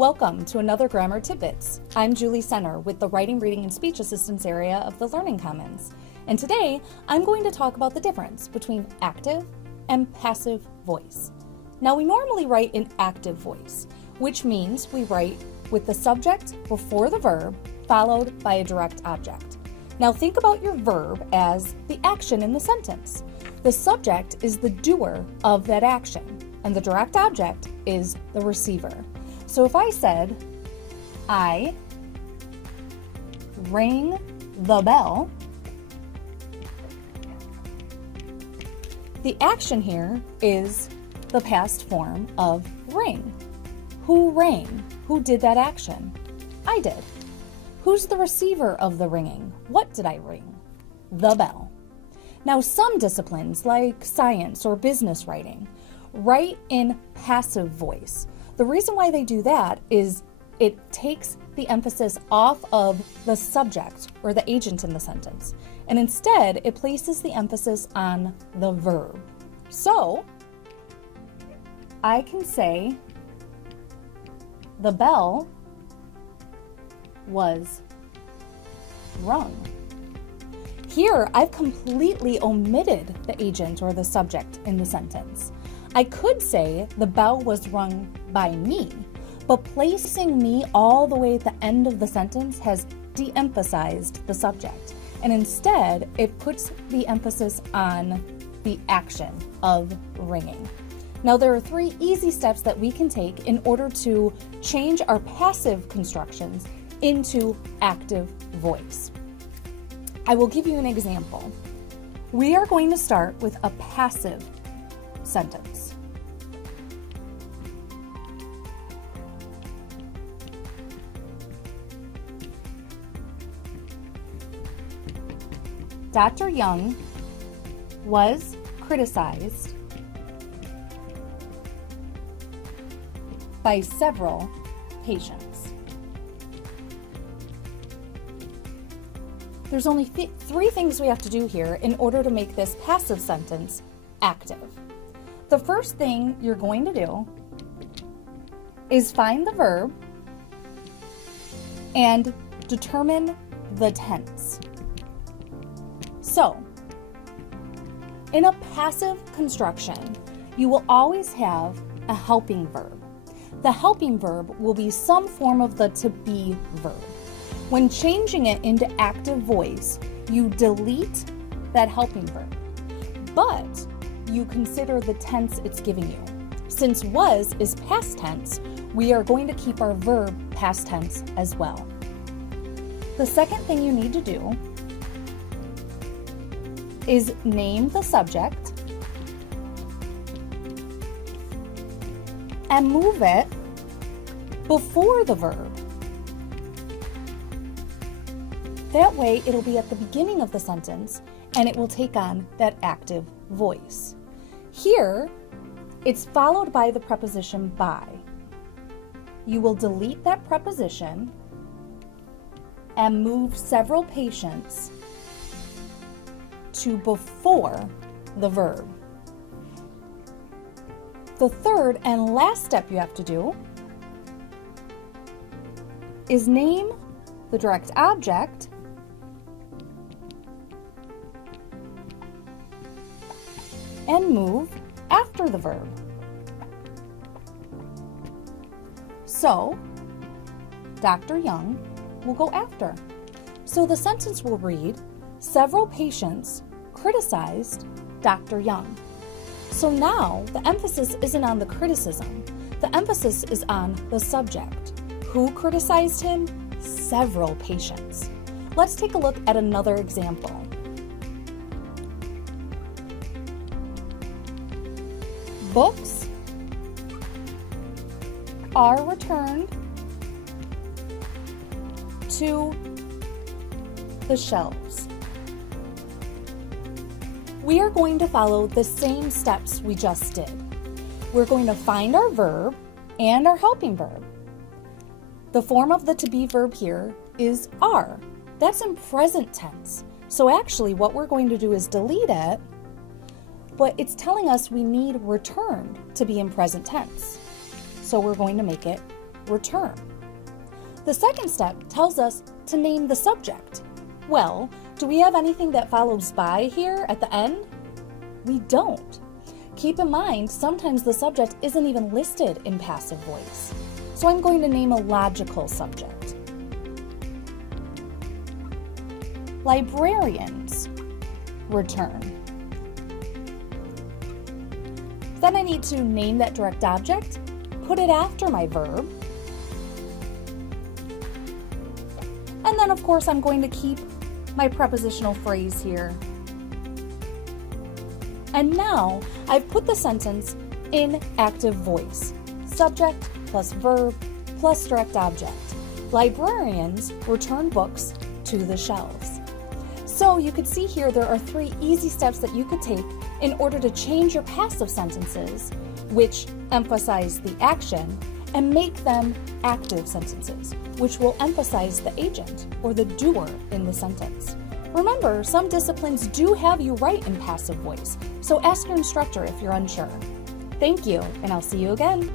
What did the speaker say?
Welcome to another Grammar Tidbits. I'm Julie Senner with the Writing, Reading, and Speech Assistance area of the Learning Commons. And today, I'm going to talk about the difference between active and passive voice. Now, we normally write in active voice, which means we write with the subject before the verb, followed by a direct object. Now, think about your verb as the action in the sentence. The subject is the doer of that action, and the direct object is the receiver. So if I said, I rang the bell, the action here is the past form of ring. Who rang? Who did that action? I did. Who's the receiver of the ringing? What did I ring? The bell. Now, some disciplines like science or business writing write in passive voice. The reason why they do that is it takes the emphasis off of the subject or the agent in the sentence, and instead it places the emphasis on the verb. So I can say the bell was rung. Here, I've completely omitted the agent or the subject in the sentence. I could say the bell was rung by me, but placing me all the way at the end of the sentence has de-emphasized the subject, and instead it puts the emphasis on the action of ringing. Now, there are 3 easy steps that we can take in order to change our passive constructions into active voice. I will give you an example. We are going to start with a passive sentence. Dr. Young was criticized by several patients. There's only 3 things we have to do here in order to make this passive sentence active. The first thing you're going to do is find the verb and determine the tense. So, in a passive construction, you will always have a helping verb. The helping verb will be some form of the to be verb. When changing it into active voice, you delete that helping verb, but you consider the tense it's giving you. Since was is past tense, we are going to keep our verb past tense as well. The second thing you need to do is name the subject and move it before the verb. That way, it'll be at the beginning of the sentence and it will take on that active voice. Here, it's followed by the preposition by. You will delete that preposition and move several patients to before the verb. The third and last step you have to do is name the direct object and move after the verb. So, Dr. Young will go after. So the sentence will read, several patients criticized Dr. Young. So now the emphasis isn't on the criticism. The emphasis is on the subject. Who criticized him? Several patients. Let's take a look at another example. Books are returned to the shelves. We are going to follow the same steps we just did. We're going to find our verb and our helping verb. The form of the to be verb here is are. That's in present tense. So actually what we're going to do is delete it, but it's telling us we need returned to be in present tense. So we're going to make it return. The second step tells us to name the subject. Well, do we have anything that follows by here at the end? We don't. Keep in mind, sometimes the subject isn't even listed in passive voice. So I'm going to name a logical subject. Librarians return. Then I need to name that direct object, put it after my verb, and then of course I'm going to keep my prepositional phrase here. And now I've put the sentence in active voice. Subject plus verb plus direct object. Librarians return books to the shelves. So you could see here there are 3 easy steps that you could take in order to change your passive sentences, which emphasize the action, and make them active sentences, which will emphasize the agent or the doer in the sentence. Remember, some disciplines do have you write in passive voice, so ask your instructor if you're unsure. Thank you, and I'll see you again.